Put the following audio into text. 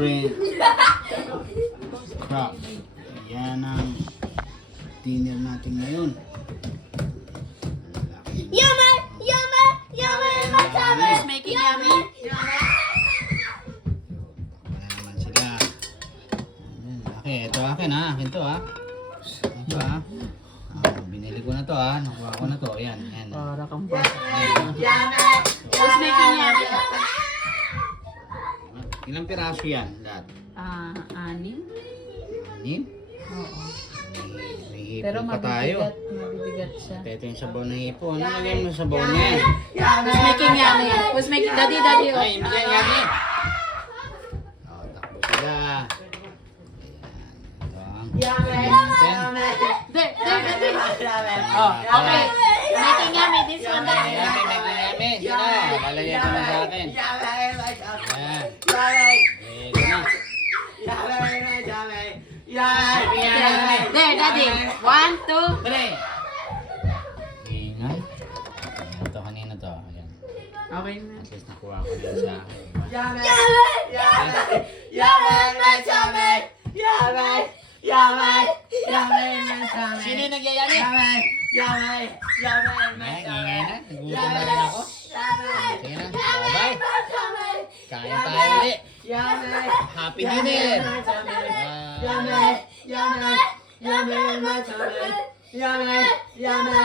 shrimp, crab. Yan ang dinner natin ngayon. Yummy! Yummy! Yummy in my tummy! Who's making yummy? Wala naman sila. Okay, ito akin ha. Akin to ha. Ito ha. Binili ko na to ha. Nakuha ko na to. Yan. Yan. Para kang pa. Yummy! Who's making yummy? Ilang piraso yan? Lahat? Anim? Anin? Oo. May Pero hipon pa tayo. mabibigat siya. Ito yung sabaw na hipon. Ano lagay mo sa sabaw niya? Who's making yummy? Who's making, daddy? Oh. Ay, hindi yan yummy. Takbo sila. Ayan. Ito ang Yummy! Daddy. Oh, okay. Making yummy, this one, daddy. Yummy. Sino? Lalagay ko na sa akin. Ayan. There, daddy. 1, 2, 3. Ingay. Ayan, ito kanina to. Ayan. Okay na. At least nakuha ko na sa akin. Yummy in my tummy! Sino yung nagyayari? Ay, ingay na. Nagutom na rin ako. Sige na. Bye-bye. Kain tayo ulit. Happy dinner. Bye. Yummy in my tummy!